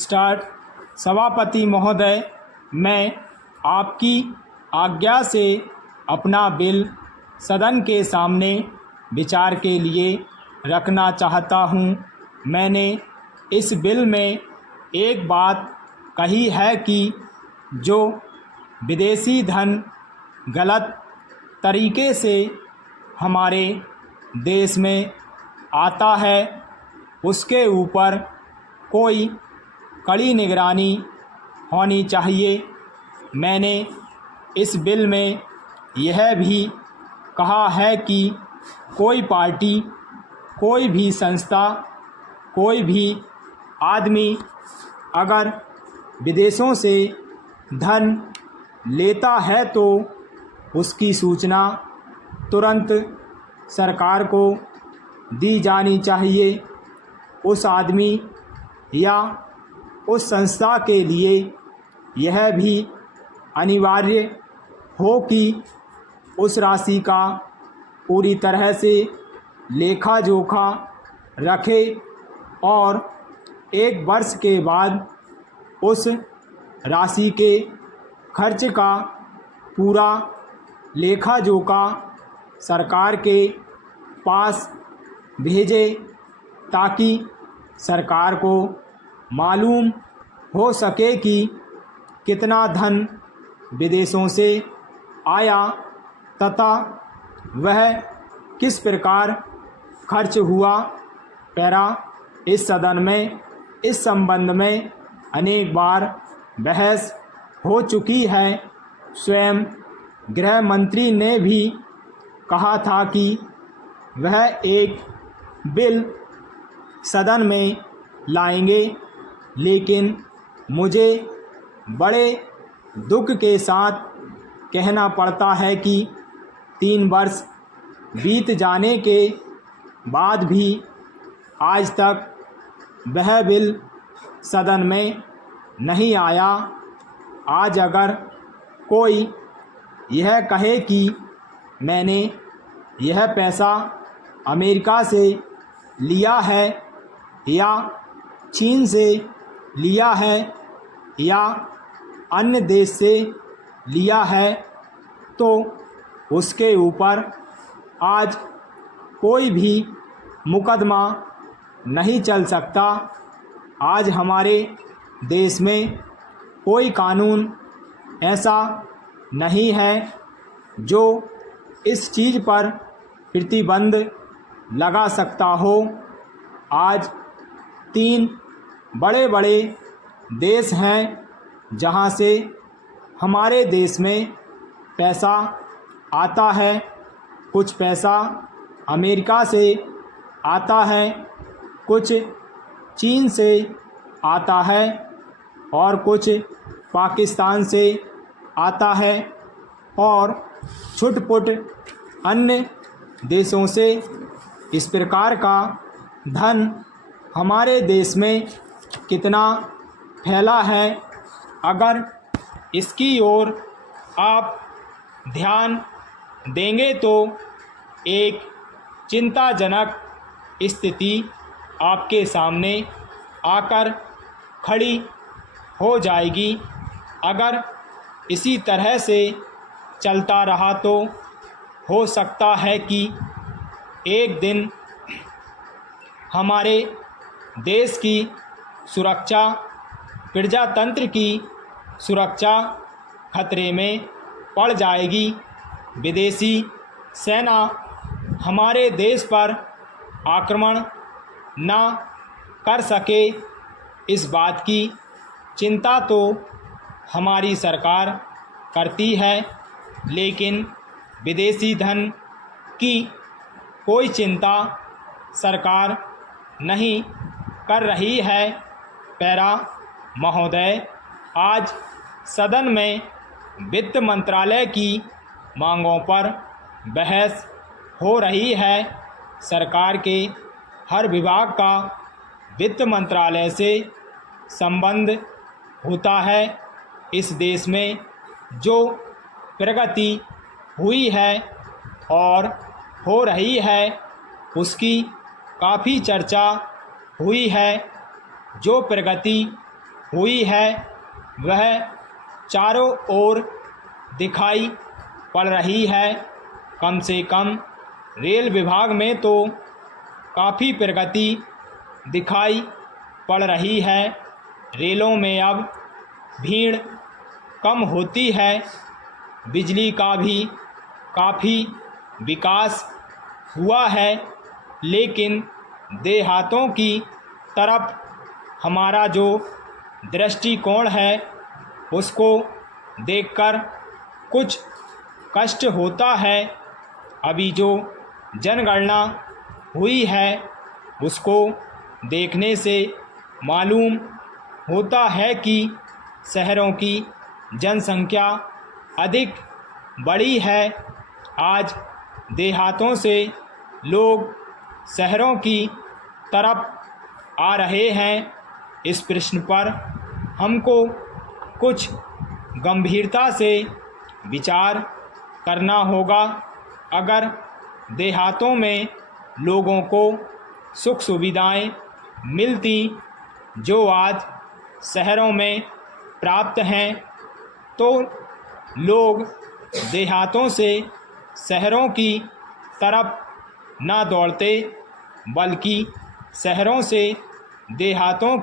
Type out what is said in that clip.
Start. सभापति महोदय, मैं आपकी आज्ञा से अपना बिल सदन के सामने विचार के लिए रखना चाहता हूं। मैंने इस बिल में एक बात कही है कि जो विदेशी धन गलत तरीके से हमारे देश में आता है उसके ऊपर कोई कड़ी निगरानी होनी चाहिए। मैंने इस बिल में यह भी कहा है कि कोई पार्टी, कोई भी संस्था, कोई भी आदमी अगर विदेशों से धन लेता है तो उसकी सूचना तुरंत सरकार को दी जानी चाहिए। उस आदमी या उस संस्था के लिए यह भी अनिवार्य हो कि उस राशि का पूरी तरह से लेखा जोखा रखे और एक वर्ष के बाद उस राशि के खर्च का पूरा लेखा जोखा सरकार के पास भेजे ताकि सरकार को मालूम हो सके कि कितना धन विदेशों से आया तथा वह किस प्रकार खर्च हुआ। पैरा, इस सदन में इस संबंध में अनेक बार बहस हो चुकी है। स्वयं गृह मंत्री ने भी कहा था कि वह एक बिल सदन में लाएंगे, लेकिन मुझे बड़े दुख के साथ कहना पड़ता है कि 3 वर्ष बीत जाने के बाद भी आज तक वह बिल सदन में नहीं आया। आज अगर कोई यह कहे कि मैंने यह पैसा अमेरिका से लिया है या चीन से लिया है या अन्य देश से लिया है तो उसके ऊपर आज कोई भी मुकदमा नहीं चल सकता। आज हमारे देश में कोई कानून ऐसा नहीं है जो इस चीज़ पर प्रतिबंध लगा सकता हो। आज 3 बड़े बड़े देश हैं जहां से हमारे देश में पैसा आता है। कुछ पैसा अमेरिका से आता है, कुछ चीन से आता है और कुछ पाकिस्तान से आता है और छुटपुट अन्य देशों से। इस प्रकार का धन हमारे देश में कितना फैला है, अगर इसकी ओर आप ध्यान देंगे तो एक चिंताजनक स्थिति आपके सामने आकर खड़ी हो जाएगी। अगर इसी तरह से चलता रहा तो हो सकता है कि एक दिन हमारे देश की सुरक्षा, प्रजातंत्र की सुरक्षा खतरे में पड़ जाएगी। विदेशी सेना हमारे देश पर आक्रमण ना कर सके, इस बात की चिंता तो हमारी सरकार करती है, लेकिन विदेशी धन की कोई चिंता सरकार नहीं कर रही है। पैरा महोदय, आज सदन में वित्त मंत्रालय की मांगों पर बहस हो रही है। सरकार के हर विभाग का वित्त मंत्रालय से संबंध होता है। इस देश में जो प्रगति हुई है और हो रही है उसकी काफ़ी चर्चा हुई है। जो प्रगति हुई है वह चारों ओर दिखाई पड़ रही है। कम से कम रेल विभाग में तो काफ़ी प्रगति दिखाई पड़ रही है। रेलों में अब भीड़ कम होती है। बिजली का भी काफ़ी विकास हुआ है, लेकिन देहातों की तरफ हमारा जो दृष्टिकोण है उसको देखकर कुछ कष्ट होता है। अभी जो जनगणना हुई है उसको देखने से मालूम होता है कि शहरों की जनसंख्या अधिक बड़ी है। आज देहातों से लोग शहरों की तरफ आ रहे हैं। इस प्रश्न पर हमको कुछ गंभीरता से विचार करना होगा। अगर देहातों में लोगों को सुख सुविधाएं मिलती जो आज शहरों में प्राप्त हैं, तो लोग देहातों से शहरों की तरफ ना दौड़ते, बल्कि शहरों से देहातों